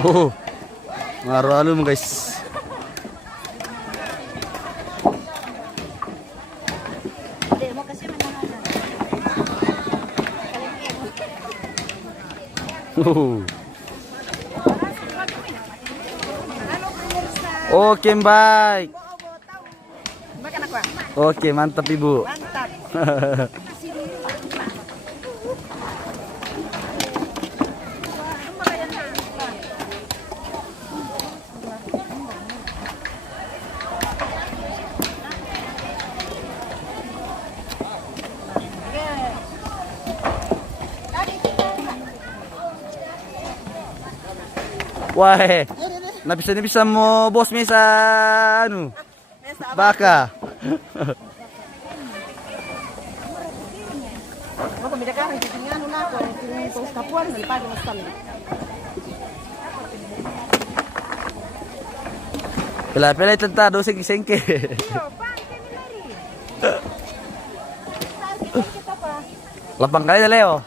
Oh, ngaruh mo guys. Oh. Oke, baik. Oke, mantap Ibu. Mantap. Wah, nabisa mo bos me sa ano? Baka. Pela tentado sengke. Lapang kali na Leo.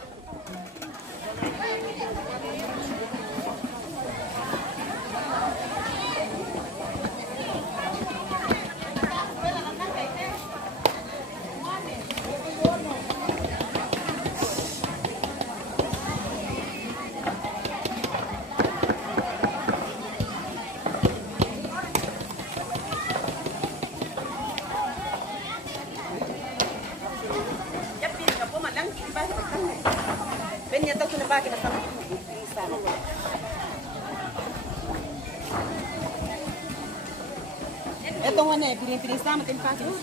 Ito nga na, piling-piling sama, timpasin.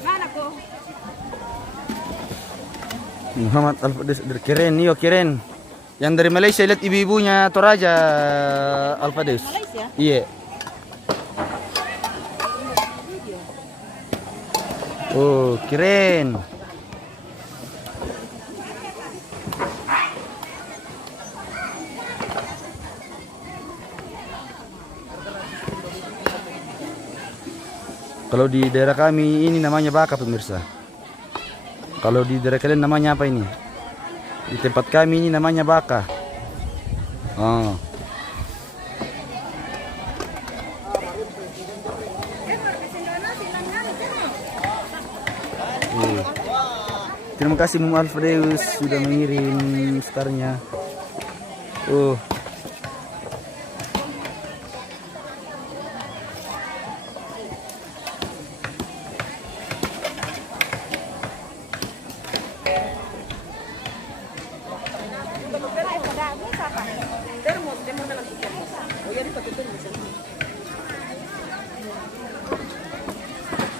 Mana ko? Muhammad Alfades Kiren, Nio Kiren. Yang dari Malaysia, lihat ibu-ibunya Toraja Alfades. Malaysia? Iya. Oh, keren. Kalau di daerah kami ini namanya baka pemirsa. Kalau di daerah kalian namanya apa ini? Di tempat kami ini namanya baka. Oh. Terima kasih Mum Alfreus sudah mengirim starnya.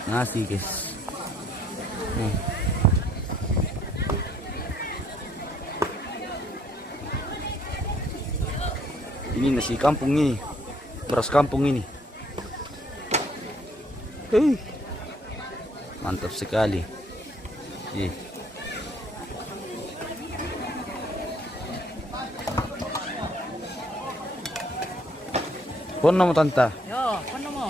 Nasi guys. Ini nasi kampung ini, beras kampung ini. Mantap sekali. Pon mo tanta. Yo, ano mo?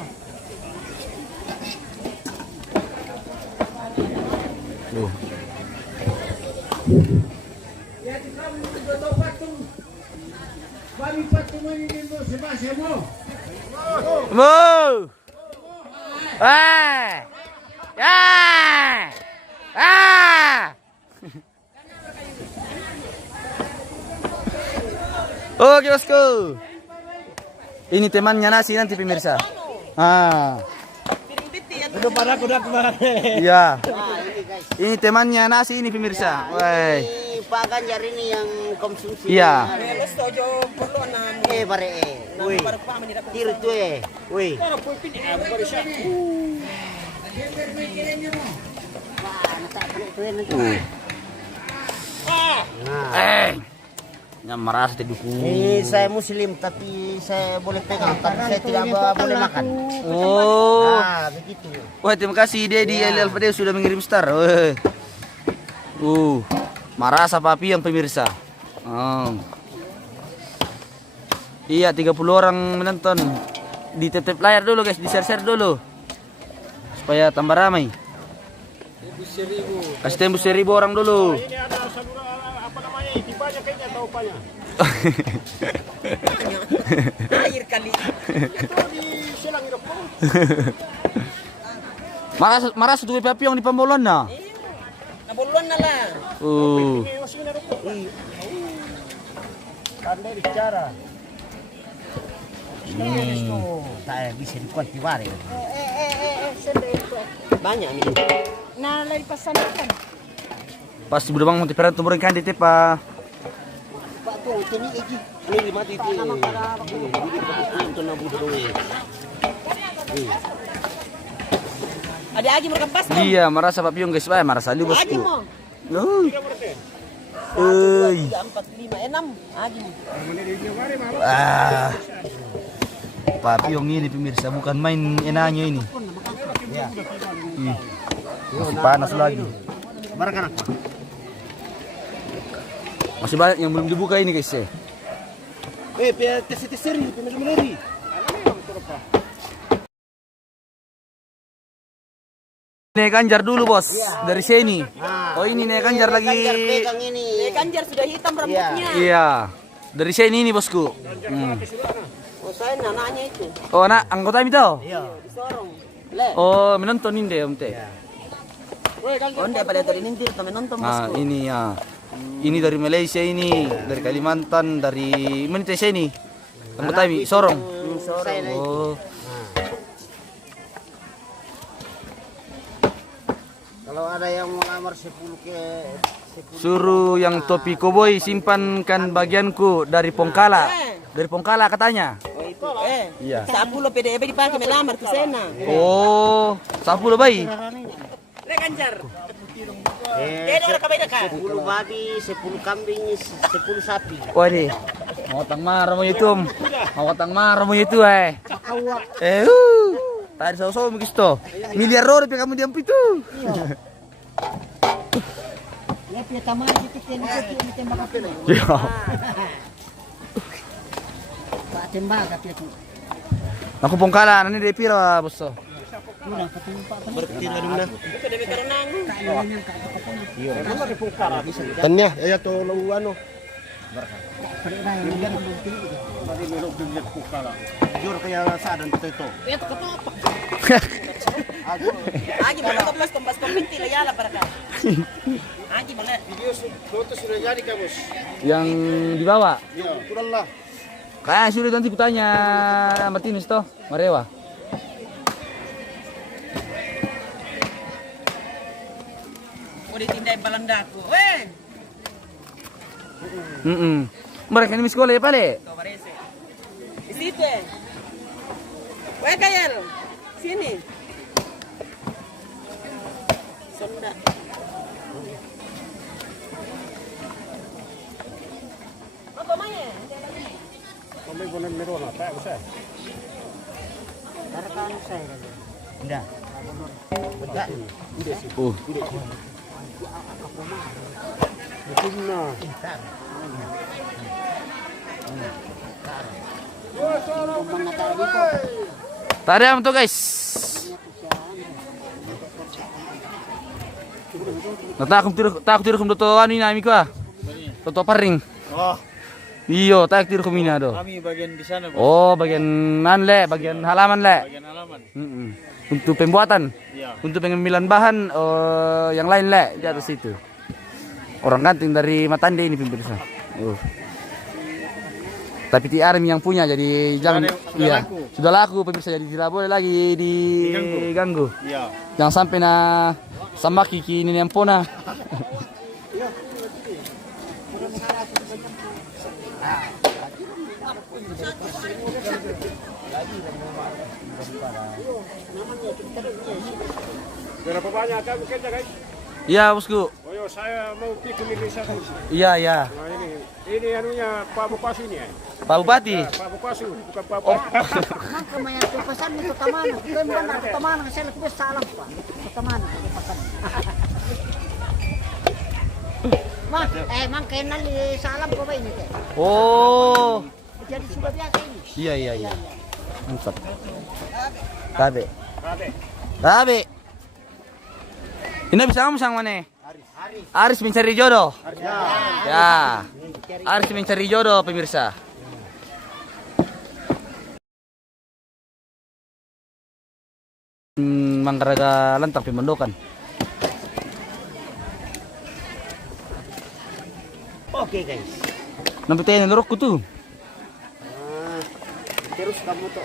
Mo! Ah! Ah! Ah! Oke, bosku. Ini temannya nasi nanti pemirsa. Udah pada kuda kemarin. Iya. Ini temannya nasi ini pemirsa. Woi. Pak Ganjar ini yang konsumsi. Iya. Pare. Woi. Tir tu Woi. Merasa didukung. Ini saya muslim tapi saya boleh pegang tapi saya tidak boleh makan. Oh. Nah, begitu. Wah, terima kasih Dedi Alfredo sudah mengirim star. Marasa papi yang pemirsa. Iya, 30 orang menonton. Ditetep layar dulu guys, di-share dulu. Supaya tambah ramai. Kasih tembus 1.000 orang dulu. Ini ada sabura apa namanya? Tipanya kayaknya atau upanya? Air kali. Marah satu papi yang di pembolon na. Nabuluan na lah. Pandai bicara. Saya bisa dikuantiwari. Banyak ni. Na lagi pasan kan. Pas di budang mau tiperan tumurin kan di pa. Pak tuh ini lagi. Ini mati itu. Itu na budang ini. Ada lagi mereka pas. Iya, marasa papi yang guys, marasa lu bosku. Lagi mo. Euy. Euy. 3, 4, 5, 6. Lagi mo. Papi yang ini pemirsa bukan main enaknya ini. Ya. Masih panas lagi. Barang apa? Masih banyak yang belum dibuka ini guys ya. Tes ini, pemirsa. Naik Ganjar dulu bos, dari sini. Oh ini naik Ganjar lagi. Pegang ini. Ganjar sudah hitam rambutnya. Iya, dari sini ini bosku. Oh saya anaknya itu. Oh anak anggota itu? Iya. Disorong. Le. Oh menonton ini deh om teh. Oh ndak pada tadi nintir temen nonton Nah bosku. ini ya. Ini dari Malaysia ini, dari Kalimantan, dari mana teh sini? Anggota ini Sorong. Oh. Kalau ada yang mau ngamar 10 ke 10. Suruh yang topi koboi simpankan bagianku dari Pongkala. Dari Pongkala katanya. Oh itu. Iya. 10 PDB dipakai melamar ke sana. Oh, 10 bayi. Le Ganjar. Ada kabeda ka? 10 babi, 10 kambing, 10 sapi. Waduh. Mau tang marah mo itu. Mau tang marah mo itu Tadi saw-saw mo gusto. Miliar ro kamu diam itu. Ya pia tamar gitu kan tembak apa lo. Ya. Pak tembak apa itu. Aku Pongkala nani de pira bosso. Berarti dari mana? Itu demi karenang. Tanya, ya to ano. Jujur kaya saadan itu. Itu ketopak. Agi mo kompas kompiti la yala para ka. Agi mo le. Video foto sudah jadi kamus. Yang dibawa. Ya, kurang lah. Kayak sudah nanti kutanya Martinus toh, Marewa. Mau ditindai balandaku. Weh. Mereka ini sekolah ya pale. Kau barese. Di situ. Weh Kayal. Sini. Sonda. Apa main? Kami boleh merona, tak usah. Tarkan saya. Enggak. Tadi am tuh guys. Tak tiru kum toto anu ini amiko ah. Toto paring. Oh, Iyo, tak tiru kum ini ado. kami bagian di sana, Bos. Oh, bagian bagian halaman le. Bagian halaman. Untuk pembuatan. Iya. Untuk pengambilan bahan yang lain le di atas itu. Orang ganting dari Matande ini pemirsa. Tapi ti Army yang punya jadi jangan sudah laku. Sudah laku pemirsa jadi tidak boleh lagi diganggu. Iya. Jangan sampai sama kiki ini yang pona. Berapa banyak kamu kerja, guys? Iya, bosku. Oh, yo, saya mau pergi ke Indonesia. Iya, iya. Nah, ini anunya Pak Bupati ini ya. Pak Bupati. Pak Bupati, bukan Pak Bupati. Maka maya tu pesan itu tamana. Kita mana tamana saya lebih salah Pak. Tamana pesan. Mang kenal salam ko ba ini teh? Oh. Jadi sudah biasa ini. Iya, iya, iya. Mantap. Kabe. Kade. Kabe. Ini bisa kamu sang mana? Aris mencari jodoh. Ya. Aris mencari jodoh pemirsa. Manggaraga lantang pimandokan. Oke guys. Nampi tayo nalurok ko to. Terus kamu tuh.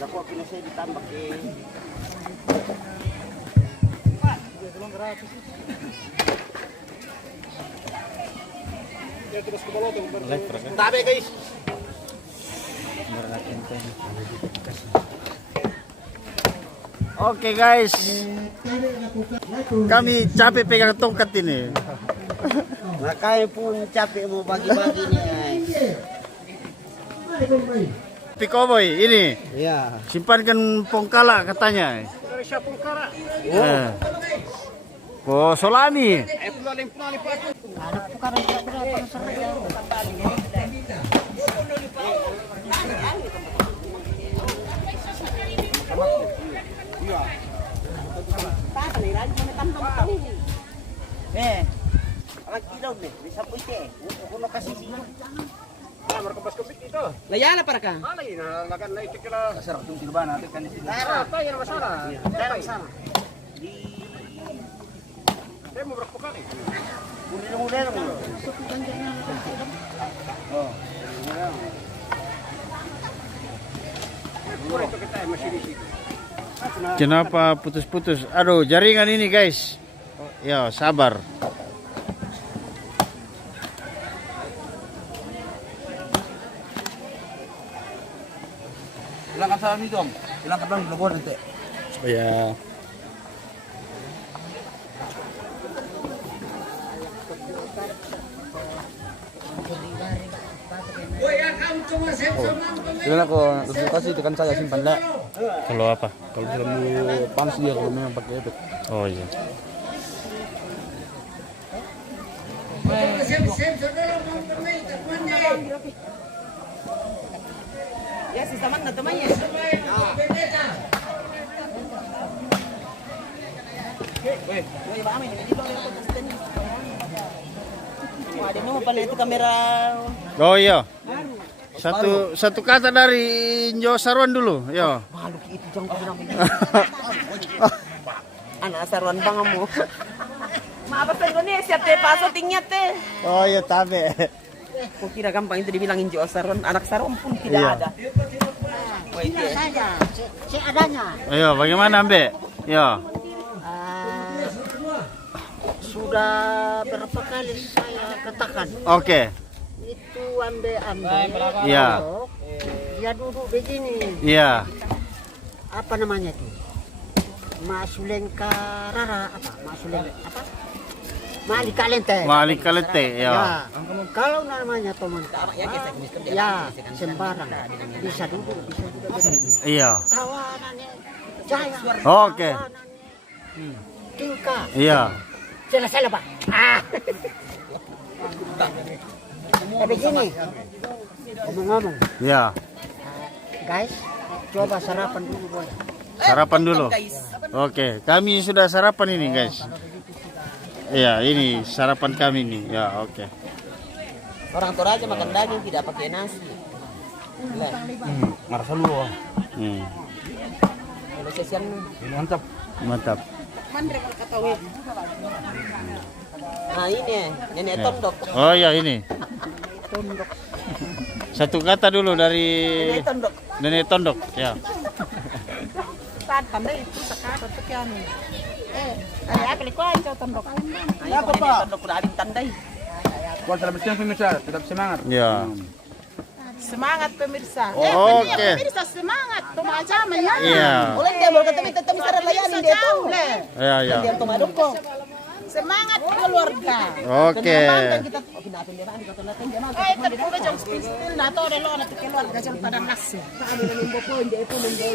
Aku akhirnya saya ditambah ke. Ya terus ke bawah tuh. Tabe guys. Oke guys. Kami capek pegang tongkat ini. Makanya pun capek mau bagi-bagi nih. Pikoboy ini. Iya. Simpankan pongkala katanya. Dari siapa kara? Oh, Solani. Pulaling Pak. Ada pukaran berapa seraya. Alat ilaw nih, bisa putih. Kuno kasih sih. Markabas ko ito. Layala para ka. Alay na lagan na ito kila. Sarap yung tilba natin kanisi. Tayo na masara. Daerah sana. Tayo mo brak kan. Ulir-ulir mo. Pura ito kita masinisi. Kenapa putus-putus? Aduh, jaringan ini guys. Ya, sabar. Ilang sa amin dong. Ilang ka lang lubor nanti. Ya. Ilan ako kasi tekan saya simpan lah. Kalau apa? Kalau selalu pams dia kalau memang pakai efek. Oh iya. Ya, si Saman na temannya. Ada mau pala itu kamera. Oh iya. Satu kata dari Njo Sarwan dulu, yo. Makhluk itu jangan kau namanya. Anak Sarwan bangamu. Maaf apa nih siap teh paso tingnya teh. Oh iya, tabe. Kau kira gampang itu dibilangin Njo Sarwan, anak Sarwan pun tidak Iya. ada. Ini saja, seadanya. Ayo, bagaimana, Mbe? Yo. Sudah berapa kali saya katakan Oke. itu ambil Iya. dia duduk begini, Iya. apa namanya itu, Masulenka Rara apa, Masulenka apa, Malika Lente. Malik kalete, yo. Ya, kalau namanya teman, ya sembarang bisa duduk, bisa juga berdiri. Iya. Tawanannya jaya, Oke. tawanannya tingkah. Iya. Salah Pak. Begini, ngomong-ngomong, Iya. guys, coba sarapan dulu boleh. Sarapan dulu. Oke, kami sudah sarapan ini, guys. Iya, ini sarapan kami nih. Ya, oke. Orang Toraja makan daging tidak pakai nasi. Marasa lu. Hmm, Kalau sesian Mantap. mantap. nah ini nenek Ya. tondok. Oh ya, ini. Satu kata dulu dari Nenek tondok. Nenek Tondok. Ya. Pandai itu sekarang sekian. Ada apa likuan cowok tondok. Ya apa Pak? Tondok udah alim tandai. Kuat dalam bestian pemirsa, tetap semangat. Ya. Semangat pemirsa. Oke. Pemirsa semangat. Tomaja mana? Iya. Oleh dia mau ketemu tetap bisa layani dia tuh. Ya, ya. Dia tomadoko. Semangat keluarga. Oke. Kita pinapin dia di kota Latin dia mah. Eh tapi udah jam spill na to lo na keluarga jam padang nasi. Ada nimbo po dia itu nimbo.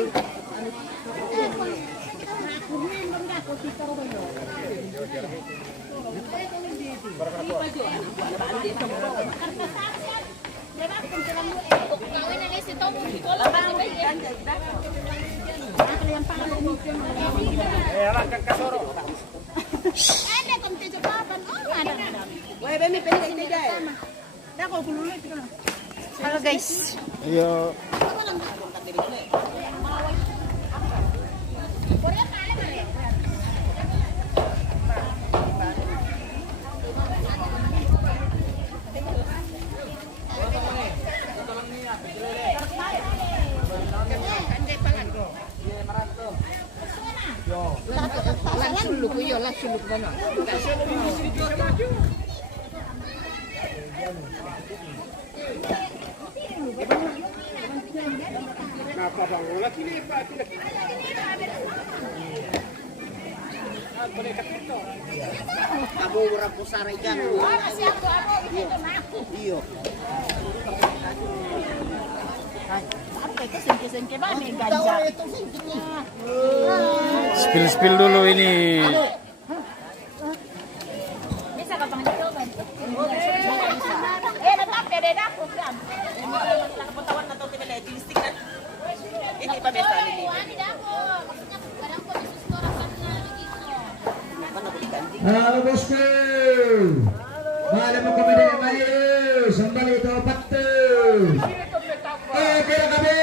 Halo guys, Yo. Kenapa bang? Lagi ni Pak. Abo ora pusara ikan. Iyo. Sengke-sengke ba nih ganja? Spill dulu ini. Bisa ka pang coba. Natap ya deh aku kan. Nakaputawan na to tinala stick na. Ini pa besta ni. Halo bosku, malam mau kami dari Mayu, sambal itu patu. Kira kami.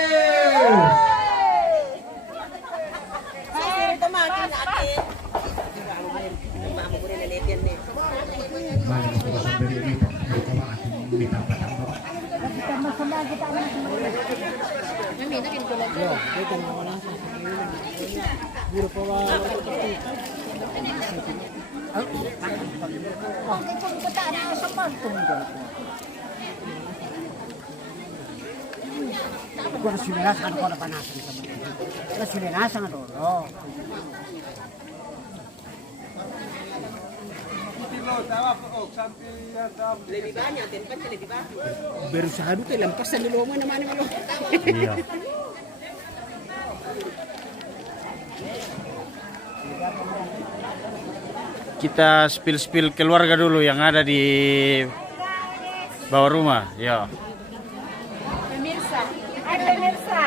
Kung nasulinasan ko na panasan sa mga. Nasulinasan na dolo. Berusaha dito, lampas sa nilungan naman naman. Iya. Kita spill keluarga dulu yang ada di bawah rumah. Ya. Pemirsa, hai pemirsa.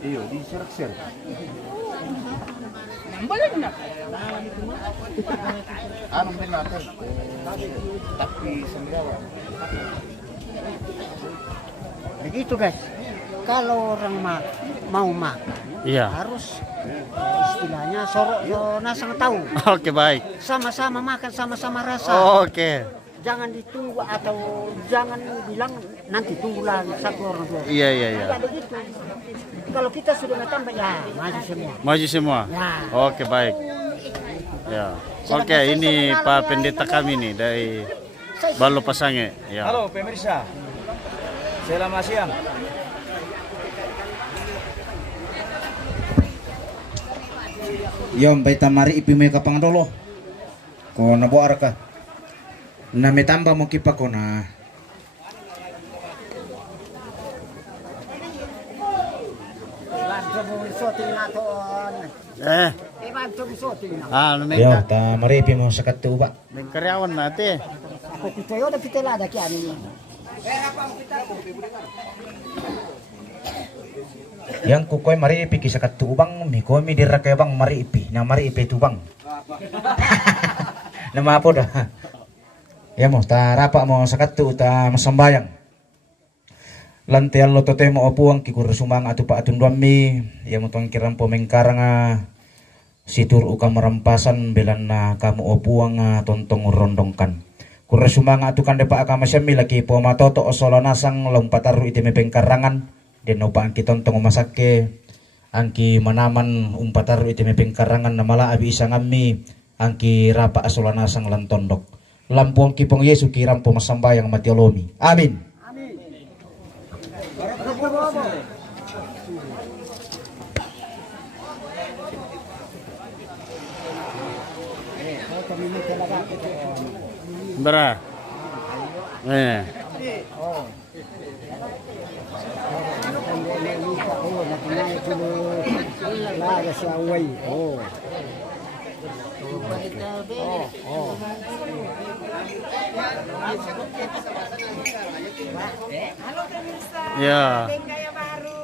Iyo, di serak-serak. Boleh na. Anong din natin? Tapi sendiri. Begitu guys, kalau orang mau makan, Iya. harus istilahnya sorok nasang tahu. Oke, baik. Sama-sama makan, sama-sama rasa. Oke. Jangan ditunggu atau jangan bilang nanti tunggu lagi satu orang dua. Iya. Tidak begitu. Kalau kita sudah ngetambah ya maju semua. Maju semua. Ya. Oke, baik. Ya. Oke, ini Pak Pendeta kami nih dari Balo Pasange. Ya. Halo pemirsa, selamat siang. Yom baita mari ipi me kapang dolo. Ko nabo arka. Na metamba mo kipa ko na. Ano Yo, ta mari ipi mo sakat tuba. may karyawan natin. Ako pitoyo na pitela da kian ini. Yang kukoy mari ipi kisakat tubang, mi ko mi dira kay bang mari ipi, na mari ipi tubang. Nama apa dah? Ya mo ta rapa mo sakat tu ta masambayang. Lantian lo tote mo opuang kikur sumang atu pa atun duami, ya mo tong kiram po mengkarang situr uka merampasan belan na kamu opuang tontong rondongkan. Kur sumang atu kan depa akama syami lagi po matoto osolo nasang lompataru ite me pengkarangan den opa angki tontong masake angki manaman umpataru ite me pengkarangan namala abi isangami angki rapa asolana sang lan tondok lampuang kipong Yesu kiram po masambayang matiolomi amin. Bra. Halo pemirsa. Ya. Gaya baru.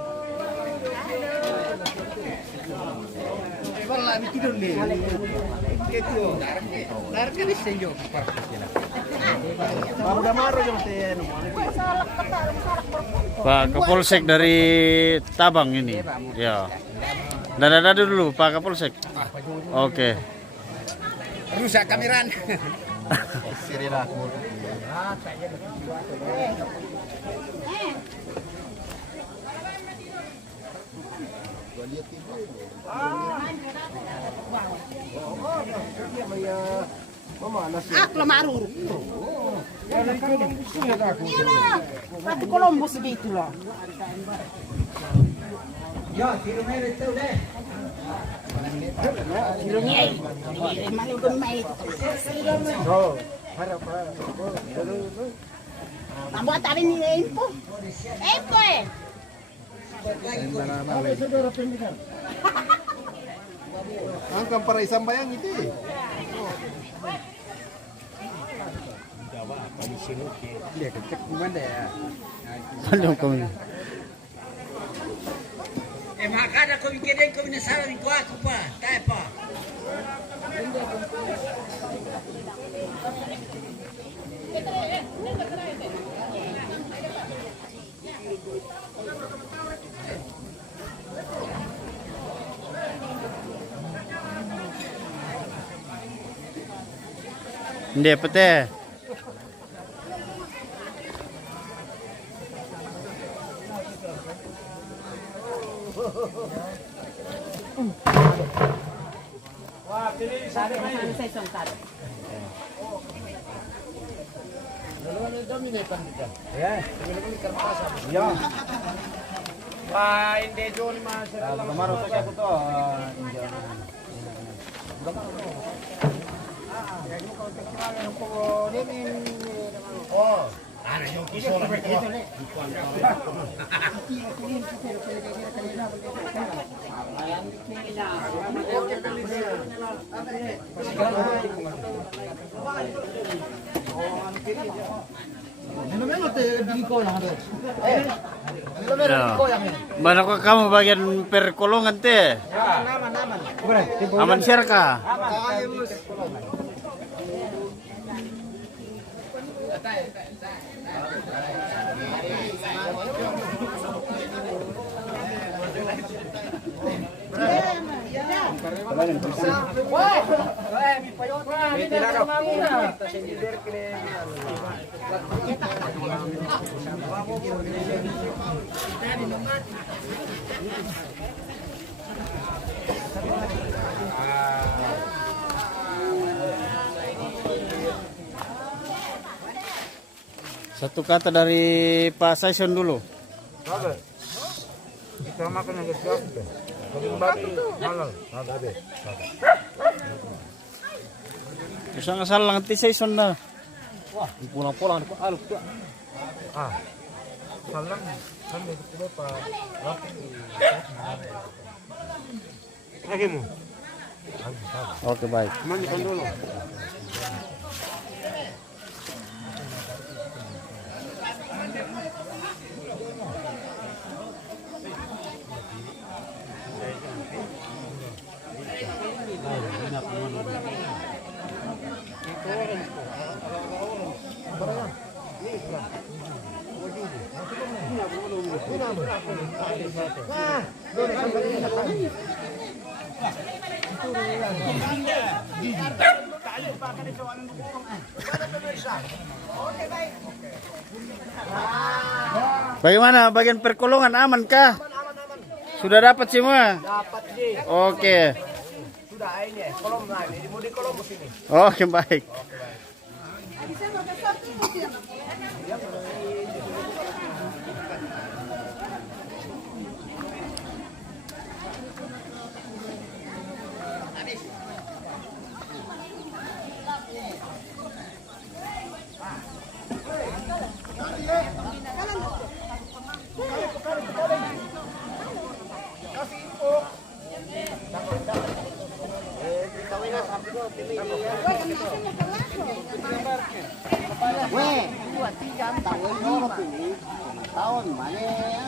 Pak Kapolsek dari Tabang ini. Ya. Dadah dulu Pak Kapolsek. Oke. Rusak kameran. Aku marur. Pati Columbus gitu loh. Tambah tadi nih info. Info Angkang para isang bayang itu. Dia kecek gimana ya? Ano kami? Makanya kau bikin kau ini salah itu aku pa, tahu pa. Hindi pete. Wah, hindi John mas. Kemarin tuh aku tuh Oh, ano yung kisola ko? Ya. Mana kok kamu bagian perkolongan teh? Aman share ka? Satu kata dari Pak Saison dulu. kita makan yang siap deh. Daging babi halal. Bisa ngasal lang ti Saison na. Wah, pulang-pulang di aluk tuh. Salam kami itu Pak. Lagi mu. Oke baik. Mandikan dulu. Bagaimana bagian perkolongan aman kah? Sudah dapat semua? Dapat di. Oke. Sudah ini kolom lain. Ini mau di kolom sini. Oke baik. Weh, 2-3 tahun 5 tahun mana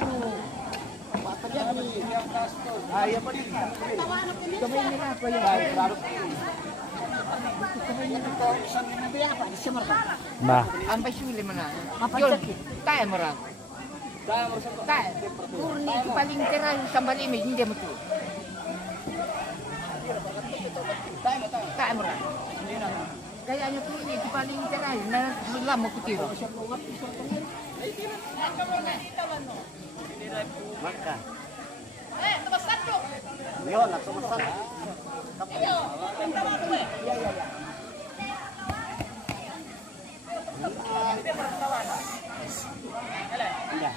anu Pak terjadi. Iya Pak. Kemarin apa yang harus Nah, sampai suli mana? Apa sakit? Kaya merah. Kaya. Kurni itu paling terakhir sampai ini dia betul. Kaya merah. Kayaknya tuh ini itu paling terakhir. Nah, lama kutip. Maka. Nomor 1. Yo, nomor 1. Iya.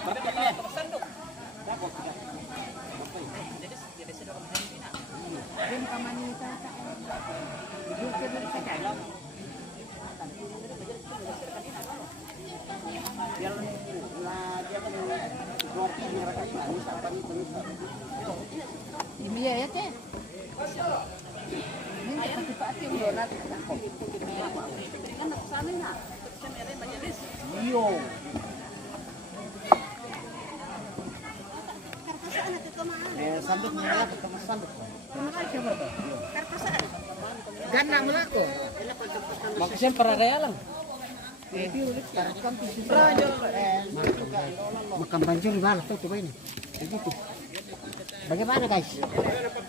Iya ya teh. Iyo. Sanduk merah ketemu sanduk. Gana melako. Maksudnya peragaya lang. Makan banjir gimana tuh coba ini. Begitu. Bagaimana guys?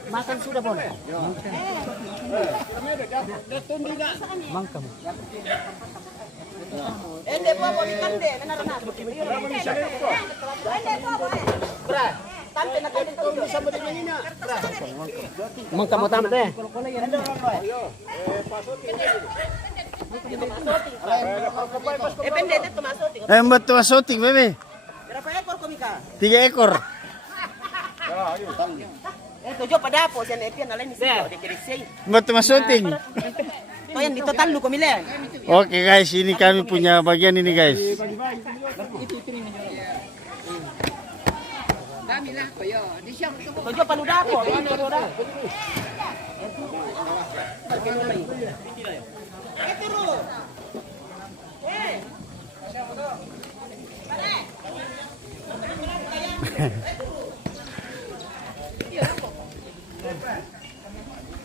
Makan sudah boleh? Mangkam. Ende po po ikande nanarana. Ende po po. Bra. Tante na kayo dito sa mga nina. Bra. Mangkam mo tama deh. Pende dito masoti. Mbak tua soting bebe. Berapa ekor komika? 3 ekor. Tujuh pada po siya nepian na lain siya di kirisay. Mbak tua soting. To yan dito talo komile. Oke guys, ini kami punya bagian ini guys. Tujuh panuda po.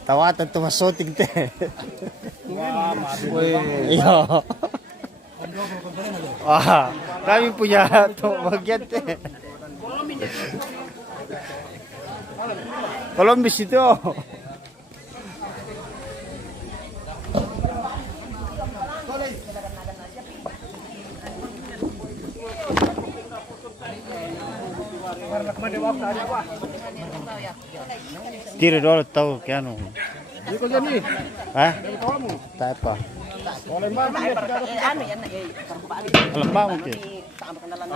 Tawatan tuh soting teh. Iya. Wah, kami punya tuh bagian teh. Columbus itu. Tiro dulu tahu kiano. Hah? Tak apa. Ano yan Alam ba mo kaya? sama kenalan.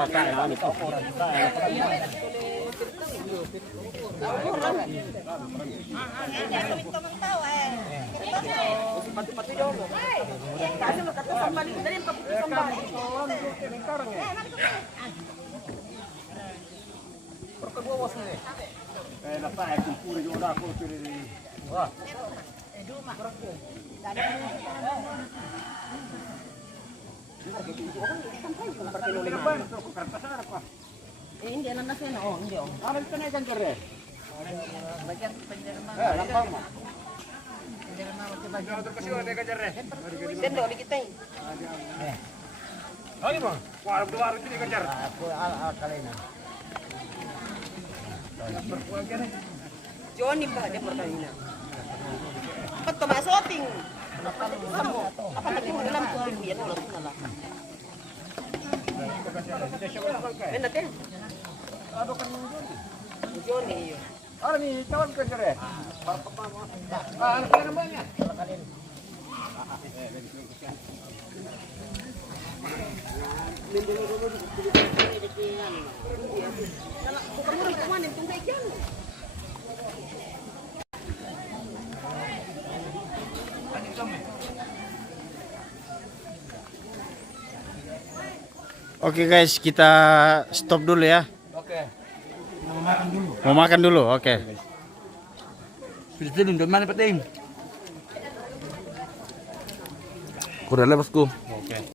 Hindi alam na siya no, hindi oh. Ano ito na ikan kere? Bagian penjerman. Lampang mo. Penjerman ke bagian. Kasi wala ka kere. Dendo di kita. Ano mo? Warap duwar ini ka kere. Aku kalina. Johnny pa dia pertanyaan. Pat masuting. Apa tadi mo dalam ko biyan ulo nala. Benar teh. Ano kan yung Johnny. Ano ni tawag ka kere? Ano ka naman niya? Bukan murah kemana yang tunggu ikan. Oke guys, kita stop dulu ya. Oke. Mau makan dulu, oke. Sudah turun dari mana peting? Udah lah bosku. Oke.